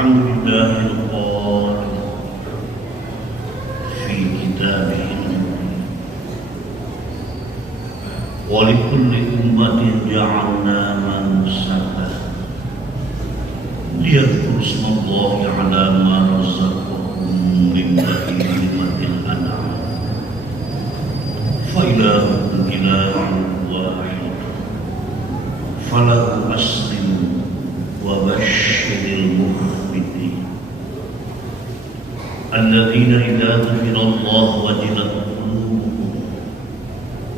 Alhamdulillahil qail fi kitabihi wa likulli ummatin ja'alna mansakan liyadhkuru ismallahi 'ala ma razaqahum min bahimatil an'am fa ilahukum ilahun wahid falahu aslimu wa basyiril mukhbitin alladzina idza dzukira Allah wajilat qulubuhum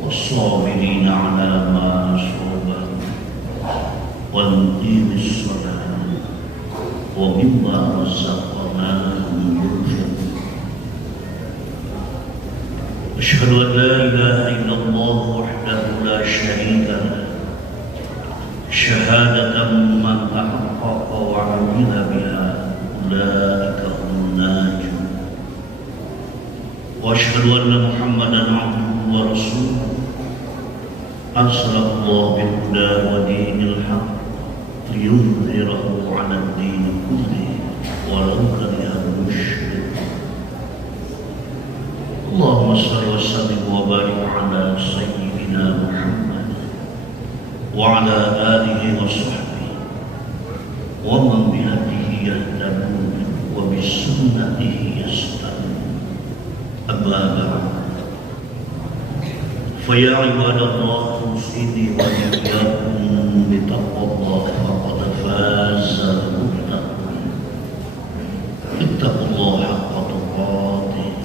was-sabirina 'ala ma asabahum wal muqimis shalah wa mimma razaqnahum yunfiqun. Asyhadu an la ilaha illallah wahdahu la syarika lah syahadatan man tahaqqaqa wa 'amila biha ulaika hum najun. Wa asyhadu anna Muhammadan 'abduhu wa rasuluhu arsalallahu bil huda wa dinil haqq liyudhhirahu 'ala ad-din kullihi walau karihal musyrikun. Allahumma shalli wa sallim wa barik 'ala sayyidina Muhammad wa ala alihi wa sahbihi wa man bihadihi yahtadun wa bisunnatihi yastaqim. Amma ba'd, fa ya ibadallah usini wa iyyakum bi taqwallah faqad faza al-muttaqun. Ittaqullaha haqqa tuqatih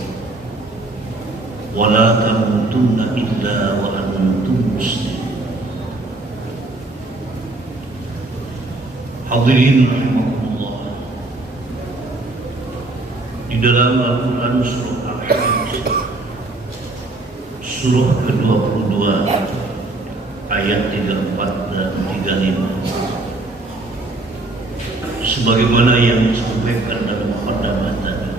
wa la tamutunna illa wa antum muslimun. Hadirin rahimakumullah, di dalam Al-Quran surah Al-Hajj surah ke-22 ayat 34 dan 35, sebagaimana yang disampaikan dalam muqaddimah tadi,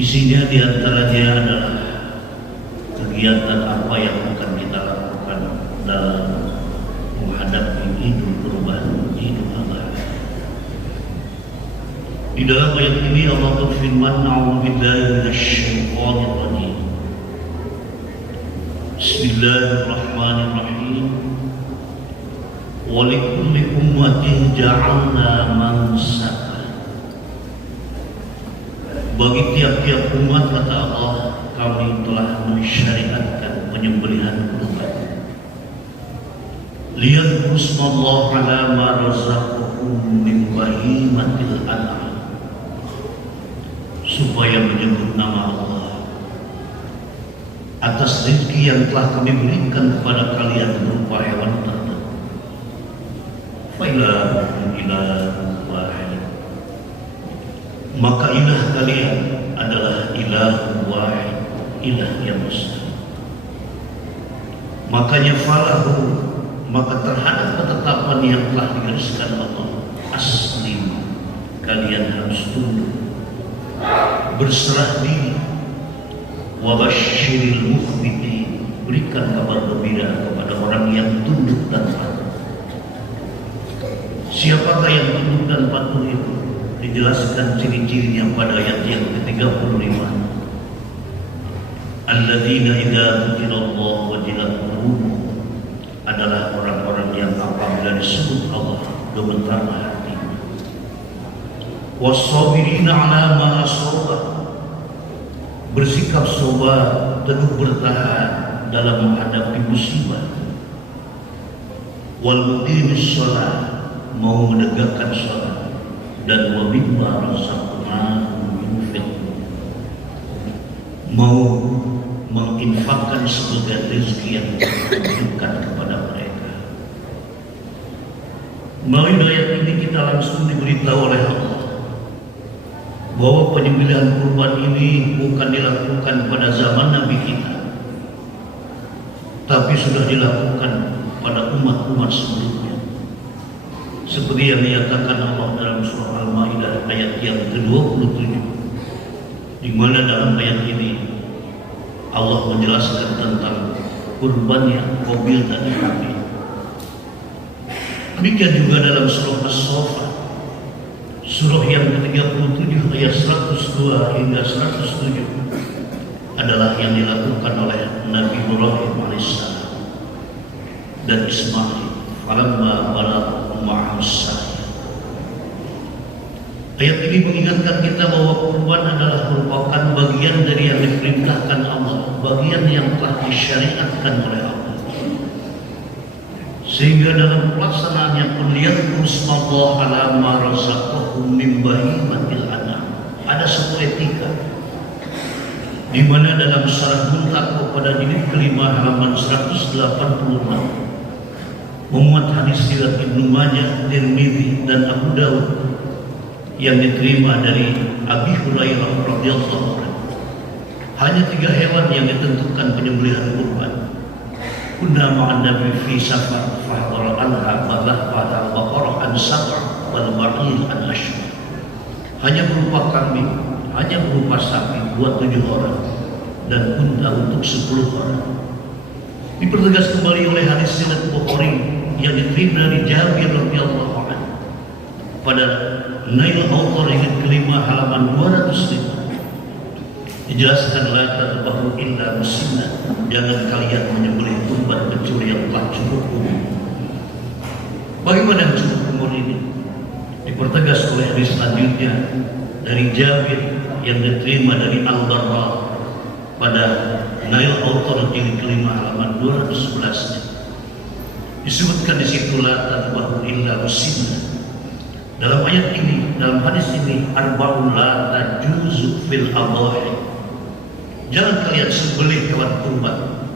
isinya diantaranya adalah kegiatan apa yang akan kita lakukan dalam menghadapi Idul Kurban, Idul Adha. Di dalam ayat ini Allah berfirman, "A'udzubillahi minasyaitonir rajim. Bismillahirrahmanirrahim. Wa likulli ummatin ja'alna mansakan." Bagi tiap-tiap umat, kata Allah, kami telah mensyariatkan penyembelihan kurban. Liyadhkuru ismallahi 'ala ma razaqahum min bahimatil an'am, supaya menyebut nama Allah atas rezeki yang telah kami berikan kepada kalian berupa hewan tertentu. Fa ilahukum ilahun wahid, maka ilah kalian adalah ilah wahid, ilah yang besar. Makanya falahu, maka terhadap ketetapan yang telah digariskan Allah, aslim, kalian harus tunduk, berserah diri. Wa basyiril mukhbitin, berikan kabar gembira kepada orang yang tunduk dan patuh. Siapakah yang tunduk dan patuh itu? Dijelaskan ciri-cirinya pada ayat yang ke-35. Alladzina idza dzukirallahu wajilat qulubuhum, adalah orang-orang yang apabila disebut Allah gemetarlah hati. Was-sabirina 'ala ma asabah, bersikap sabar, teguh bertahan dalam menghadapi musibah. Wal muqimis shalah, mau menegakkan salat, dan wa mimma razaqnahum yunfiqun, mau menginfakkan sebagai rezeki yang diberikan kepada mereka. Melalui ayat ini kita langsung diberitahu oleh Allah bahwa penyembelihan kurban ini bukan dilakukan pada zaman Nabi kita, tapi sudah dilakukan pada umat-umat sebelumnya. Seperti yang dinyatakan Allah dalam surah Al-Maidah ayat yang ke-27, di mana dalam ayat ini Allah menjelaskan tentang kurbannya Qabil dan Habil. Demikian juga dalam surah As-Saffat Surah yang ke-37 ayat 102 hingga 107 adalah yang dilakukan oleh Nabi Ibrahim alaihissalam dan Ismail falamma balagha ma'ahu as-sa'y. Ayat ini mengingatkan kita bahwa kurban adalah merupakan bagian dari yang diperintahkan Allah, bagian yang telah disyariatkan oleh Allah. Sehingga dalam pelaksanaannya pun liyadhkuru ismallahi ala ma razaqahum min bahimatil an'am. Ada satu etika di mana dalam Syarah Muntaqa pada jilid kelima halaman 186 memuat hadis riwayat Ibnu Majah, Tirmidzi dan Abu Dawud yang diterima dari Abi Hurairah radhiyallahu anhu. Hanya 3 hewan yang ditentukan penyembelihan kurban. Kunna ma'an Nabi fi safar fahdara anha wadhafat al-baqarah an sab'a wal ba'ir an ashra. Hanya berupa kambing, hanya berupa sapi buat 7 orang dan unta untuk 10 orang. Dipertegas kembali oleh hadis riwayat Bukhari yang diterima dari Jabir radhiyallahu anhu pada Nail Autor yang kelima halaman 205. Dijelaskan la tadbahu illa muslimna, jangan kalian menyembelih kurban kecuali yang telah cukup umur. Bagaimana cukup umur ini? Dipertegas oleh hadis selanjutnya dari Jabir yang diterima dari Al-Barra pada Nail Autor yang kelima halaman 211. Disebutkan di situ la tadbahu illa muslimna. Dalam ayat ini, dalam hadis ini, arba'un la tajuzu fil adhahi. Jangan kalian sembelih hewan kurban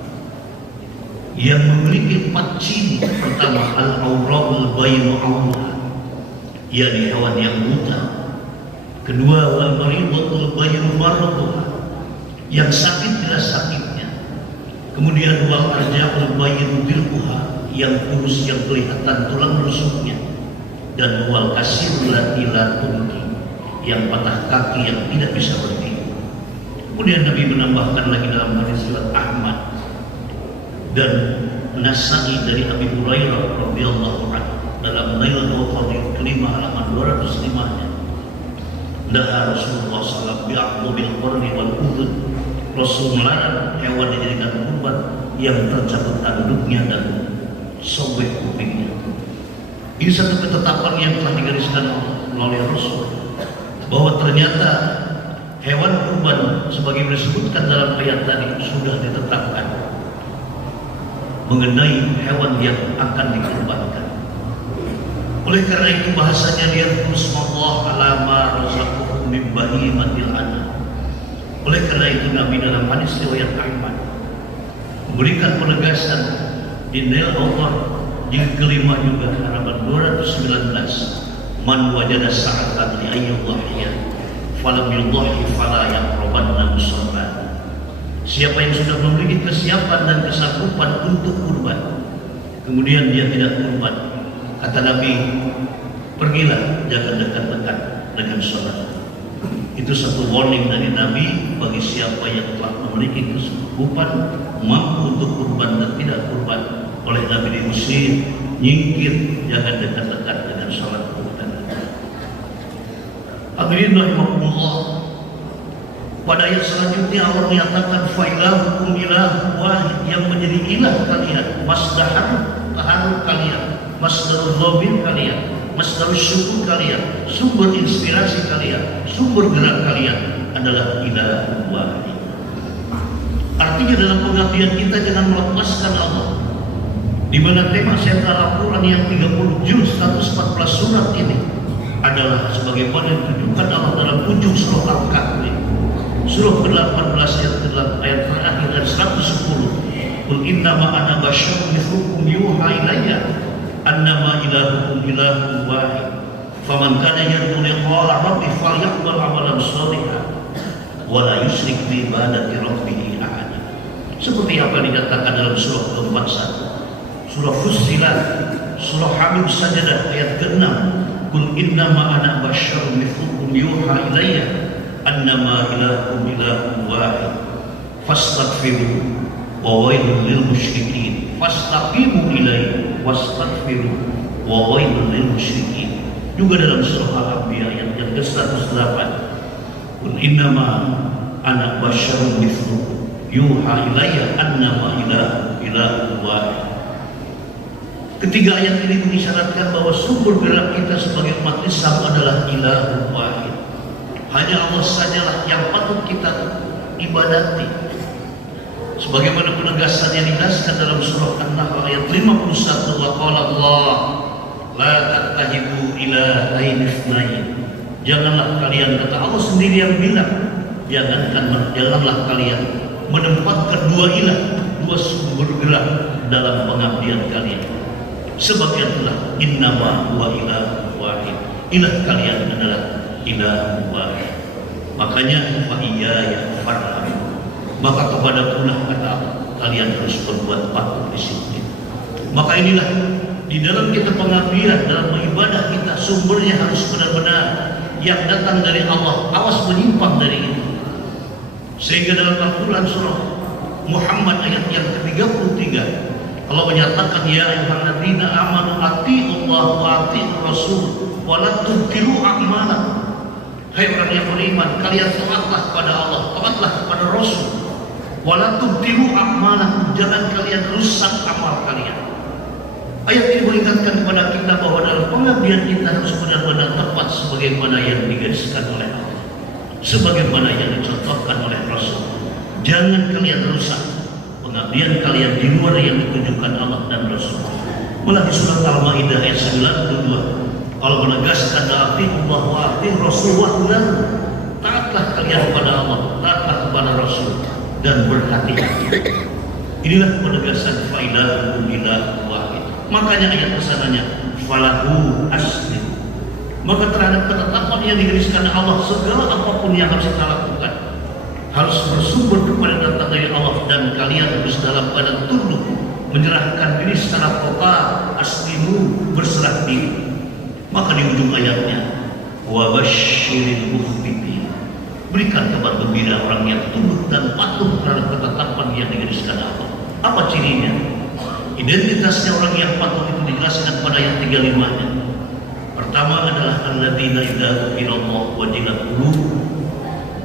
yang memiliki 4 ciri. Pertama, al-awra'ul bayinu awra, yakni hewan yang buta. Kedua, wal maridatul bayinu maraduha, yang sakit jelas sakitnya. Kemudian wal arja'ul bayinu dirquha, yang kurus yang kelihatan tulang rusuknya. Dan wal kasirul lati la tumki, yang patah kaki yang tidak bisa berdiri. Kemudian Nabi menambahkan lagi dalam hadis riwayat Ahmad dan Nasa'i dari Abi Hurairah radhiyallahu anhu dalam Nail Al-Awqad kelima halaman 205-nya. Naha Rasulullah sallallahu alaihi wasallam bil qarni wal udhun. Rasul melarang hewan dijadikan kurban yang tercabut tanduknya dan sobek kupingnya. Ini satu ketetapan yang telah digariskan oleh Rasul bahwa ternyata hewan kurban sebagaimana disebutkan dalam ayat tadi sudah ditetapkan mengenai hewan yang akan dikurbankan. Oleh karena itu bahasanya liyadhkuru ismallahi ala ma razaqahum min bahimatil an'am. Oleh karena itu Nabi dalam hadis riwayat Ahmad memberikan penegasan di Nail Autor jilid kelima juga halaman 219, man wajada sa'atan li ayyudhiyah falam yudhi fala yaqrabanna musalla. Siapa yang sudah memiliki kesiapan dan kesanggupan untuk kurban kemudian dia tidak kurban, kata Nabi, pergilah, jangan dekat-dekat dengan sholat. Itu satu warning dari Nabi bagi siapa yang telah memiliki kesanggupan mampu untuk kurban dan tidak kurban. Oleh Nabi diusir, nyingkir, jangan dekat-dekat dengan sholat kurban. Hadirin rahimakumullah. Pada ayat selanjutnya Allah menyatakan fa'ilahukum ilah wahid, yang menjadi ilah kalian, masdar taharuk kalian, masdarul dhamir kalian, masdarul syukur kalian, sumber inspirasi kalian, sumber gerak kalian adalah ilah wahid. Artinya dalam pengabdian kita jangan melepaskan Allah. Di mana tema sentral Al-Quran yang 30 juz 114 surat ini adalah sebagaimana ditujukan Allah dalam ujung surah Al-Kahfi, surah ke-18 ayat terakhir dan 110. Qul innama ana basyarun mithlukum yuha ilayya annama ilahukum ilahun wahid faman kana yarju liqa'a rabbih falyamal amalan shalihan wa la yusyrik bi ibadati rabbih ahada. Seperti apa yang dikatakan dalam surah ke-41, surah Fussilat, surah Hamid Sajadah ayat ke-6. Qul innama ana basyarun mithlukum yuha ilayya annama ilahukum ilahun wahid fastaghfiru wa wailul lil musyrikin fastaqimu ilaihi wastaghfiru wa wailul lil musyrikin. Juga dalam surah Al-Anbiya ayat ayat ke-108. Qul innama ana basyarun mithlukum yuha ilayya annama ilaha wahid. Ketiga ayat ini mengisyaratkan bahwa sumber gerak kita sebagai umat Islam adalah ilah wahid. Hanya Allah sajalah yang patut kita ibadati. Sebagaimana penegasan yang dijelaskan dalam surah An-Nahl ayat 51, wa qala Allah la tattahidu ilahain itsnain. Janganlah kalian, kata Allah sendiri yang bilang, janganlah kalian menempatkan dua ilah, dua sumber gerak dalam pengabdian kalian. Sebab itulah innama huwa ilah wahid. Ilah kalian adalah ilah wahid. Makanya fa iyaya farhabun. Maka kepada pulah kata Allah, kalian harus berbuat patuh disiplin. Maka inilah di dalam kita pengabdian, dalam ibadah kita, sumbernya harus benar-benar yang datang dari Allah. Awas menyimpang dari itu. Sehingga dalam Al-Quran surah Muhammad ayat yang ke-33 Allah menyatakan, ya ayyuhalladzina amanu atiiullah wa atiiur rasul wa la tubtilu a'malakum. Hai orang yang beriman, kalian taatlah kepada Allah, taatlah kepada Rasul. Wa la tubtilu a'malakum, jangan kalian rusak amal kalian. Ayat ini mengingatkan kepada kita bahwa dalam pengabdian kita harus benar-benar tepat sebagaimana yang digariskan oleh Allah, sebagaimana yang dicontohkan oleh Rasul. Jangan kalian rusak pengabdian kalian di luar yang ditunjukkan Allah dan Rasul. Melalui surat Al-Maidah ayat 92, Allah menegaskan atiiullah wa atiiur rasul wa taatlah kalian kepada Allah, taatlah kepada Rasul, dan berhati-hati. Inilah penegasan fa'ilahu ilah wahid. Makanya ayat pesanannya falahu aslim. Maka terhadap ketetapan yang digariskan Allah, segala apapun yang harus kita lakukan harus bersumber kepada datang dari Allah, dan kalian harus dalam keadaan tunduk, menyerahkan diri secara total, aslimu, berserah diri. Maka di ujung ayatnya, wa basyiril mukhbitin, berikan kabar gembira orang yang tunduk dan patuh terhadap ketetapan yang digariskan Allah. Apa cirinya? Identitasnya orang yang patuh itu dijelaskan pada ayat 35-nya. Pertama adalah alladzina idza dzukirallahu wajilat qulubuhum,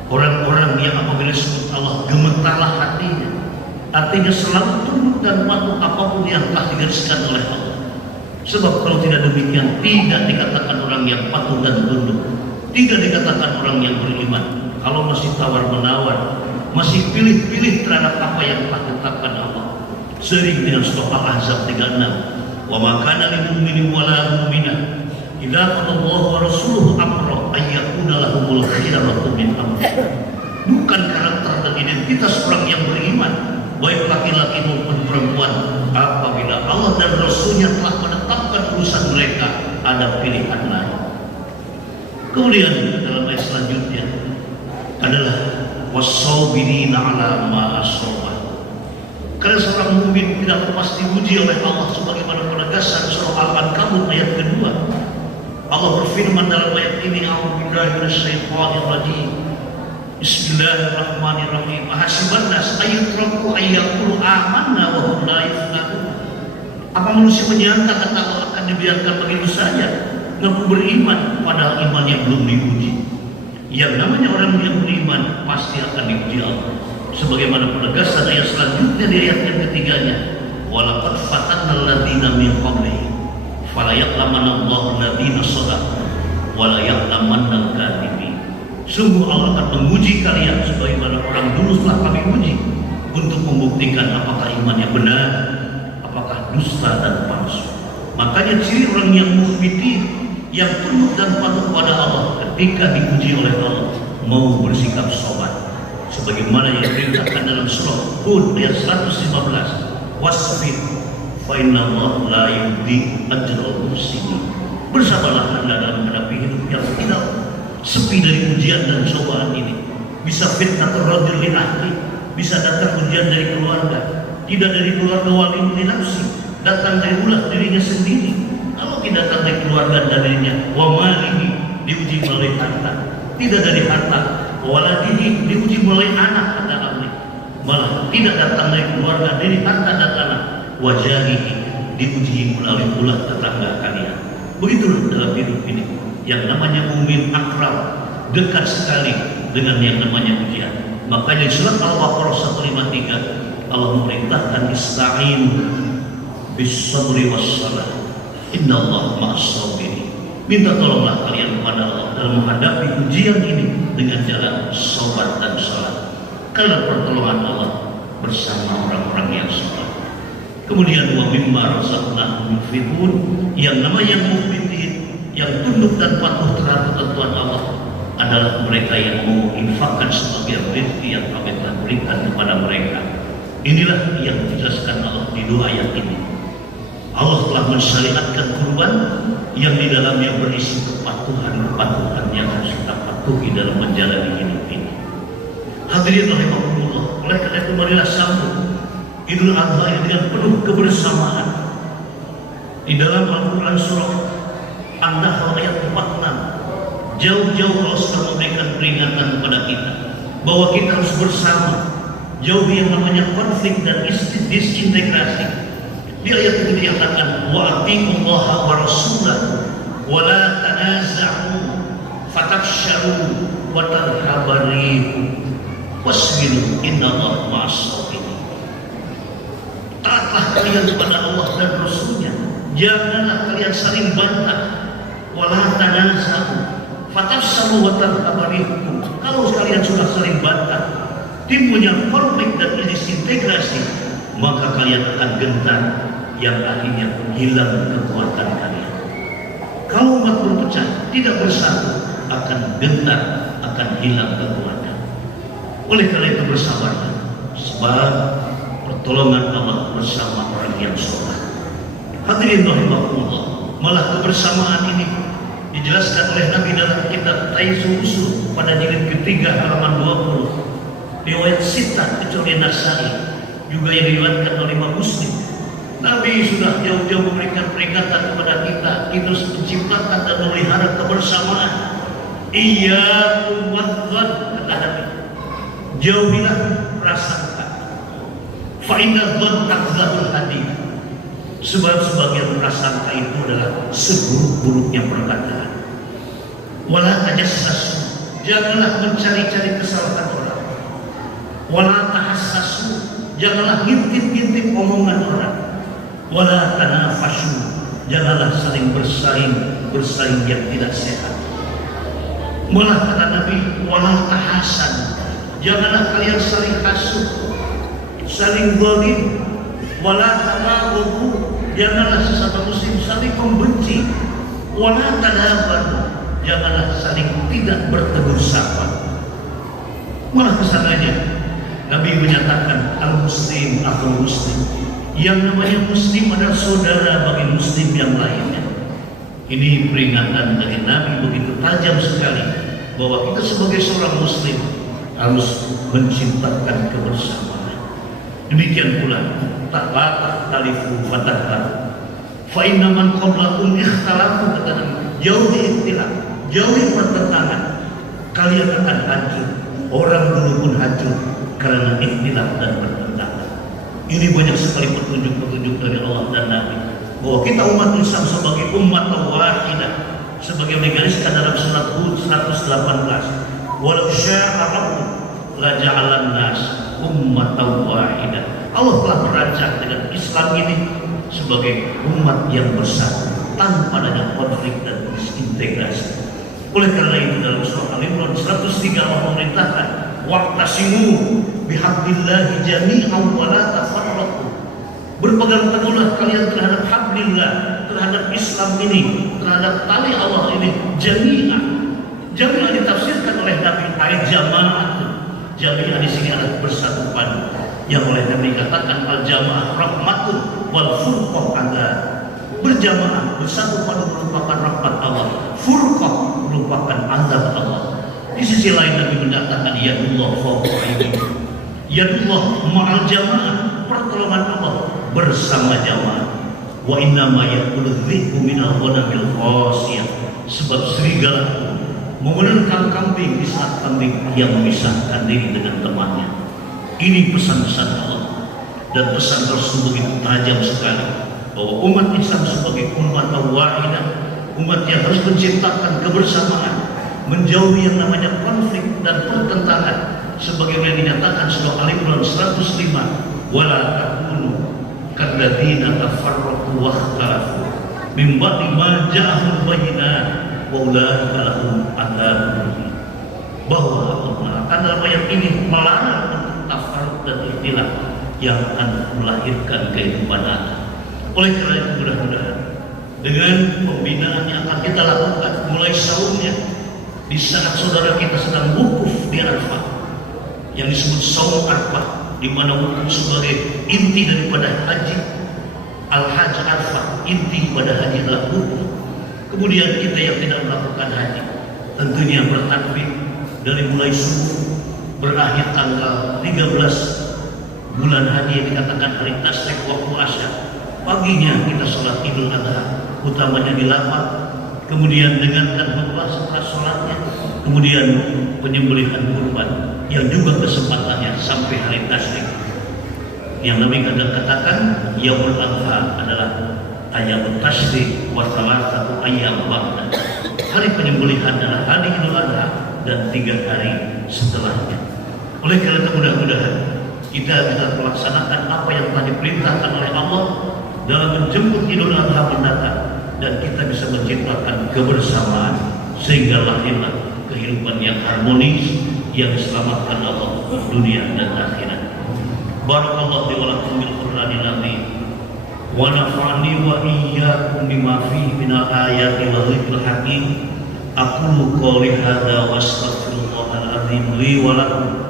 orang-orang yang apabila disebut Allah gemetarlah hatinya. Artinya selalu tunduk dan patuh apapun yang telah digariskan oleh Allah. Sebab kalau tidak demikian, tidak dikatakan orang yang patuh dan tunduk, tidak dikatakan orang yang beriman. Kalau masih tawar-menawar, masih pilih-pilih terhadap apa yang telah ditetapkan Allah. Sering dengan surah Al-Ahzab 36, wa ma kana lil mu'minin wa la mu'minah idza qadallahu wa rasuluhu amra ay yakuna lahumul khiyaratu min amrihim. Bukan karakter dan identitas orang yang beriman, baik laki-laki maupun perempuan, apabila Allah dan Rasulnya telah menetapkan urusan mereka, ada pilihan lain. Kemudian dalam ayat selanjutnya adalah was-sabirina 'ala ma asaba. Karena seorang mukmin tidak lepas diuji oleh Allah, sebagaimana penegasan surah Al-Ankabut ayat kedua. Allah berfirman dalam ayat ini, a'udzubillahi minasyaitonir rajim. Bismillahirrahmanirrahim. Ahasiban nas ayyutraku ayyaqulu amanna wa hum la yuftanun. Apa manusia menyangka kata Allah akan dibiarkan begitu saja ngaku beriman padahal imannya belum diuji? Yang namanya orang yang beriman pasti akan diuji Allah. Sebagaimana penegasan ayat selanjutnya di ayat yang ketiganya, walaqad fatanna alladziina min qablihim fala ya'lamanna Allahu alladziina shadaqu wa la ya'lamanna al-kadhibin. Sungguh Allah akan menguji kalian sebagaimana orang dulu telah kami uji, untuk membuktikan apakah imannya benar, apakah dusta dan palsu. Makanya ciri orang yang mukhbitin, yang tunduk dan patuh kepada Allah, ketika diuji oleh Allah mau bersikap sobat. Sebagaimana yang diberitakan dalam surah Hud ayat 115, wasbir fa inna Allah la yudhi'u ajral muhsinin. Bersabarlah Anda dalam menghadapi hidup yang tidak sepi dari ujian dan cobaan ini. Bisa fitnah terrajul li ahli, bisa datang ujian dari keluarga, tidak dari keluarga wali nafsi, datang dari ulah dirinya sendiri. Kalau tidak datang dari keluarga dan dirinya, wa malihi, diuji melalui harta, tidak dari harta, waladihi, diuji melalui anak, kata ahli, malah tidak datang dari keluarga, dari harta dan anak, wajahihi, diuji melalui ulah tetangga kalian. Begitulah dalam hidup ini. Yang namanya mukmin akrab, dekat sekali dengan yang namanya ujian. Makanya surat Al-Baqarah 153 Allah memerintahkan ista'in bis-sabri was-salah. Innallaha ma'as-sabirin. Minta tolonglah kalian kepada Allah dalam menghadapi ujian ini dengan jalan sabar dan salat. Karena pertolongan Allah bersama orang-orang yang sabar. Kemudian wa mimma razaqnahum yunfiqun, yang namanya mukminin yang tunduk dan patuh terhadap ketentuan Allah adalah mereka yang mau infakkan sebagian rezeki yang kami telah berikan kepada mereka. Inilah yang dijelaskan Allah di dua ayat ini. Allah telah mensyariatkan kurban yang di dalamnya berisi kepatuhan-kepatuhan yang harus kita patuhi dalam menjalani hidup ini. Hadirin rahimakumullah, oleh karena itu marilah sambut Idul Adha ini dengan penuh kebersamaan. Di dalam Al-Quran surah An-Nahl ayat 46, jauh-jauh Allah sudah memberikan peringatan kepada kita bahwa kita harus bersama, jauhi yang namanya konflik dan disintegrasi. Di ayat itu dikatakan wa atiqullaha wa rasulahu wa la tanaza'u fatafshalu wa tadhhabu rihukum wasbiru innallaha ma'as-sabirin. Taatlah kalian kepada Allah dan Rasulnya, janganlah kalian saling bantah. Wala tanaza'u fatafshalu wa tadhhabu rihukum. Kalau kalian sudah saling bantah, timbulnya konflik dan disintegrasi, maka kalian akan gentar yang akhirnya hilang kekuatan kalian. Kalau umat berpecah, tidak bersatu, akan gentar, akan hilang kekuatan. Oleh karena itu bersabarlah, sebab pertolongan Allah bersama orang yang sholat. Hadirin rahimakumullah, malah kebersamaan ini dijelaskan oleh Nabi dalam kitab Taisul Usul pada jilid ketiga halaman 20. Riwayat Sittah kecuali Nasai, juga yang diriwayatkan oleh Imam Muslim. Nabi sudah jauh-jauh memberikan peringatan kepada kita harus menciptakan dan memelihara kebersamaan. Iyyakum wadh-dhann, kata Nabi, jauhilah prasangka. Fa inna dhann takdzabul hadits, sebab sebagian prasangka itu adalah seburuk-buruknya perkataan. Wala tajassasu, janganlah mencari-cari kesalahan orang. Wala tahassasu, janganlah ngintip-ngintip omongan orang. Wala tanafashu, janganlah saling bersaing yang tidak sehat. Malah kata Nabi, wala tahasan, janganlah kalian saling hasud, saling zalim. Wala tanabughu, janganlah sesama muslim saling membenci. Wala tadabar, janganlah saling tidak bertegur sapa. Malah kesananya Nabi menyatakan al-muslim akhul muslim, yang namanya muslim adalah saudara bagi muslim yang lainnya. Ini peringatan dari Nabi begitu tajam sekali bahwa kita sebagai seorang muslim harus menciptakan kebersamaan. Demikian pula ta'ala talifu fatahlah fa inna man qablakum ikhtalafu, kata Nabi, jauhi ikhtilaf, jauhi pertentangan, kalian akan hancur. Orang dulu pun hancur karena ikhtilaf dan pertentangan. Ini banyak sekali petunjuk-petunjuk dari Allah dan Nabi bahwa kita umat Islam sebagai umat wahidah, sebagai digariskan dalam surat Hud 118, walau syaa rabbuka la ja'alan nas ummatan wahidah. Allah telah merancang dengan Islam ini sebagai umat yang bersatu tanpa adanya konflik dan disintegrasi. Oleh karena itu dalam surah Al-Imran 103 Allah memerintahkan wa'tasimu bihablillahi jami'an wa la tafarraqu. Berpegang teguhlah kalian terhadap hablillah, terhadap Islam ini, terhadap tali Allah ini, jami'an. Jami'an ditafsirkan oleh Nabi ayat jamaah. Jami'an di sini adalah bersatu padu. Yang oleh Nabi katakan al-jamaah rahmatun wal furqah adzab. Berjamaah, bersatu padu merupakan rahmat Allah, furqah merupakan azab Allah. Di sisi lain Nabi menyatakan yadullah fawqa aydihim, yadullah ma'al jamaah, pertolongan Allah bersama jamaah. Wa inna ma yaqulu dhi'bu minal ghanamil qasiyah, sebab serigala memenangkan kambing di saat kambing yang memisahkan diri dengan temannya. Ini pesan-pesan Allah, dan pesan tersebut begitu tajam sekali bahwa umat Islam sebagai umat wahidah, Umatnya harus menciptakan kebersamaan, menjauhi yang namanya konflik dan pertentangan, sebagaimana dinyatakan surah Al-Imran 105, wala takunu kalladzina tafarraqu wa ikhtalafu min ba'di ma ja'ahumul bayyinat wa ulaika lahum adzabun muhin. Bahwa Allah mengatakan dalam ayat ini melarang untuk tafarruq dan ikhtilaf yang akan melahirkan kehidupan anak. Oleh karena itu mudah-mudahan dengan pembinaan yang akan kita lakukan mulai saumnya di saat saudara kita sedang wukuf di Arafah yang disebut saum Arafah, di mana wukuf sebagai inti daripada haji, al-hajj Arafah, inti pada haji adalah wukuf. Kemudian kita yang tidak melakukan haji tentunya bertakbir dari mulai subuh berakhir tanggal 13 bulan haji yang dikatakan hari tasyrik waktu asyar. Paginya kita sholat Idul Adha, utamanya di lapar, kemudian dengarkan khutbah setelah sholatnya, kemudian penyembelihan kurban yang juga kesempatannya sampai hari tasyrik. Yang Nabi kadang katakan Yaumul Adha adalah ayam tasyrik wa thalathatu ayyam ba'da. Hari penyembelihan adalah hari Idul Adha dan 3 hari setelahnya. Oleh karena itu mudah-mudahan kita bisa melaksanakan apa yang telah diperintahkan oleh Allah dalam menjemput Idul Adha mendatang, dan kita bisa menciptakan kebersamaan sehingga lahirlah kehidupan yang harmonis yang diselamatkan Allah dunia dan akhirat. Barakallahu li wa lakum bil Qur'anil azim wa nafa'ani wa iyyakum bima fihi minal ayati wa dzikril hakim. Aqulu qouli hadza wa astaghfirullahal azim li wa lakum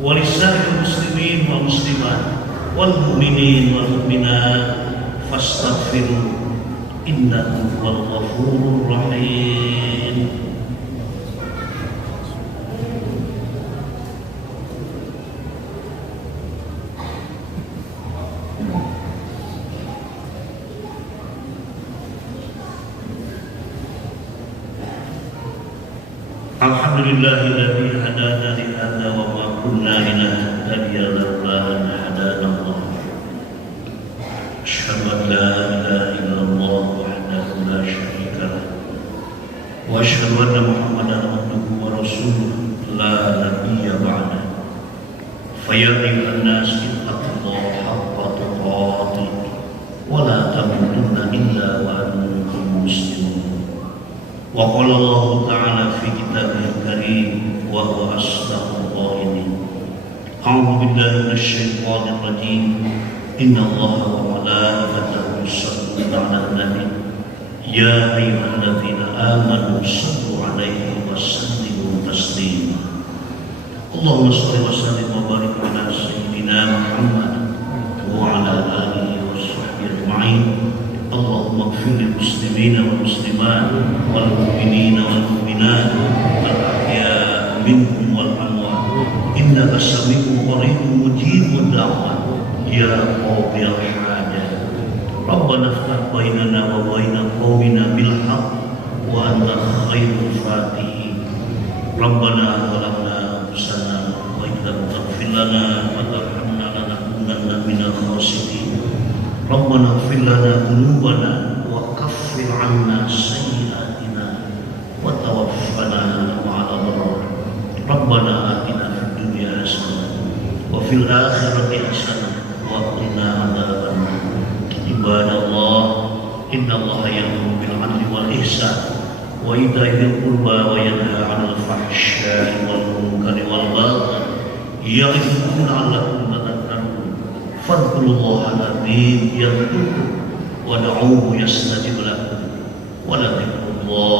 wa lisa'iril muslimin wal muslimat wal mu'minin wal mu'minat fastaghfiru innahu huwal ghafurur rahim. Alhamdulillahilladzi hadana li hadza wa ma kunna linahtadiya laula an hadana Allah. Asyhadu an la ilaha illallah wahdahu la syarika lah wa asyhadu anna Muhammadan abduhu wa rasuluhu la nabiyya ba'da. Fa ya ayyuhan nas ittaqullaha haqqa tuqatih wa la tamutunna illa wa antum muslimun. Wa qala Allah ta'ala fi kitabihil karim wa huwa asdaqul qailin. A'udzu billahi minasy syaithanir rajim. Inna Allaha wa malaikatahu yusholluna 'alan nabi ya ayyuhalladzina amanu shallu 'alaihi wa sallimu taslima. Allahumma shalli wa sallim wa barik 'ala sayyidina Muhammad wa 'ala alihi wa sahbihi ajma'in. Allahumma ighfir lil muslimina wal muslimat wal mu'minina wal mu'minat wal ahya'i minhum wal amwat innaka sami'un qaribun mujibud da'wat ya qadiyal hajat. Rabbana iftah bainana wa baina qaumina bil haqq wa anta khairul fatihin. Rabbana zalamna anfusana wa in lam taghfir lana wa tarhamna lanakunanna minal khasirin. Rabbana ighfir lana dhunubana wa kaffir 'anna sayyi'atina wa tawaffana ma'al abrar. Rabbana atina fid dunya hasanah wa fil akhirati hasanah wa qina adzabannar. Ibadallah, innallaha ya'muru bil 'adli wal ihsan wa ita'i dzil qurba wa yanha 'anil fahsya'i wal munkari wal baghi ya'idzukum la'allakum tadhakkarun. Fadhkurullaha al-'azim yadhkurkum wad'uuhu yastajib lakum wa la dzikrullahi